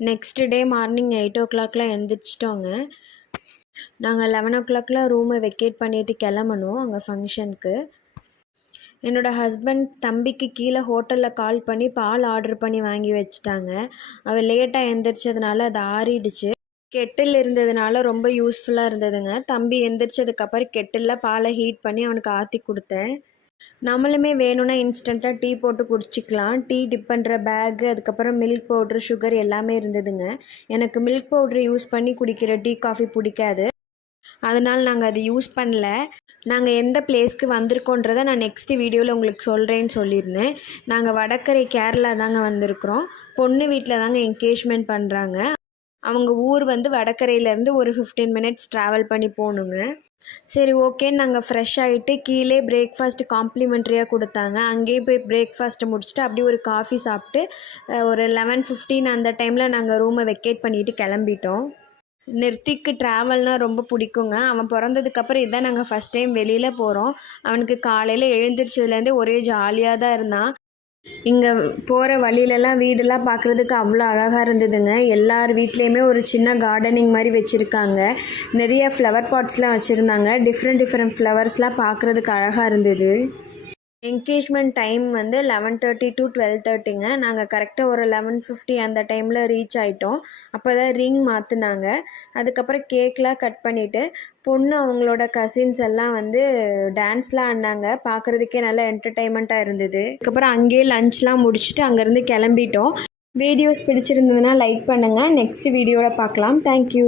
Next day morning 8 o'clockலாம் எழுந்திரிச்சிட்டோங்க. நாங்கள் 11 o'clockலாம் ரூமை vacate பண்ணிவிட்டு கிளம்பணும் அங்கே ஃபங்க்ஷனுக்கு. என்னோடய ஹஸ்பண்ட் தம்பிக்கு கீழே ஹோட்டலில் கால் பண்ணி பால் ஆர்டர் பண்ணி வாங்கி வச்சுட்டாங்க. அவள் லேட்டாக எழுந்திரிச்சதுனால அது ஆறிடுச்சு. கெட்டில் இருந்ததுனால ரொம்ப யூஸ்ஃபுல்லாக இருந்ததுங்க. தம்பி எந்திரிச்சதுக்கப்புறம் கெட்டிலில் பாலை ஹீட் பண்ணி அவனுக்கு ஆற்றி கொடுத்தேன். நம்மளுமே வேணும்னா இன்ஸ்டண்ட்டாக டீ போட்டு குடிச்சிக்கலாம். டீ டிப் பண்ணுற பேக்கு, அதுக்கப்புறம் மில்க் பவுட்ரு, சுகர் எல்லாமே இருந்ததுங்க. எனக்கு மில்க் பவுட்ரு யூஸ் பண்ணி குடிக்கிற டீ காஃபி பிடிக்காது. அதனால் நாங்கள் அது யூஸ் பண்ணல. நாங்கள் எந்த பிளேஸ்க்கு வந்திருக்கோன்றதை நான் நெக்ஸ்ட்டு வீடியோவில் உங்களுக்கு சொல்கிறேன்னு சொல்லியிருந்தேன். நாங்கள் வடக்கரை கேரளா தாங்க வந்திருக்கிறோம். பொண்ணு வீட்டில் தாங்க என்கேஜ்மெண்ட் பண்ணுறாங்க. அவங்க ஊர் வந்து வடக்கரையிலேருந்து ஒரு 15 minutes ட்ராவல் பண்ணி போகணுங்க. சரி ஓகேன்னு நாங்கள் ஃப்ரெஷ் ஆகிட்டு கீழே பிரேக்ஃபாஸ்ட்டு காம்ப்ளிமெண்ட்ரியாக கொடுத்தாங்க. அங்கேயே போய் பிரேக்ஃபாஸ்ட்டை முடிச்சுட்டு அப்படியே ஒரு காஃபி சாப்பிட்டு ஒரு 11:15 அந்த டைமில் நாங்கள் ரூமை வெக்கேட் பண்ணிவிட்டு கிளம்பிட்டோம். நிர்த்திக்கு ட்ராவல்னால் ரொம்ப பிடிக்குங்க. அவன் பிறந்ததுக்கப்புறம் இதுதான் நாங்கள் ஃபஸ்ட் டைம் வெளியில் போகிறோம். அவனுக்கு காலையில் எழுந்திரிச்சதுலேருந்தே ஒரே ஜாலியாக தான் இருந்தான். இங்கே போகிற வழியிலலாம் வீடெல்லாம் பார்க்குறதுக்கு அவ்வளோ அழகாக இருந்ததுங்க. எல்லார் வீட்லேயுமே ஒரு சின்ன கார்டனிங் மாதிரி வச்சுருக்காங்க. நிறைய ஃப்ளவர் பாட்ஸ்லாம் வச்சுருந்தாங்க. டிஃப்ரெண்ட் ஃப்ளவர்ஸ்லாம் பார்க்குறதுக்கு அழகாக இருந்தது. என்கேஜ்மெண்ட் டைம் வந்து 11:30 to 12:30ங்க. நாங்கள் கரெக்டாக ஒரு 11:50 அந்த டைமில் ரீச் ஆகிட்டோம். அப்போ தான் ரிங் மாற்றினாங்க. அதுக்கப்புறம் கேக்லாம் கட் பண்ணிவிட்டு பொண்ணு அவங்களோட கசின்ஸ் எல்லாம் வந்து டான்ஸ்லாம் ஆடினாங்க. பார்க்குறதுக்கே நல்லா என்டர்டெயின்மெண்ட்டாக இருந்தது. அதுக்கப்புறம் அங்கேயே லஞ்ச்லாம் முடிச்சுட்டு அங்கேருந்து கிளம்பிட்டோம். வீடியோஸ் பிடிச்சிருந்ததுன்னா லைக் பண்ணுங்கள். நெக்ஸ்ட் வீடியோவில் பார்க்கலாம். தேங்க்யூ.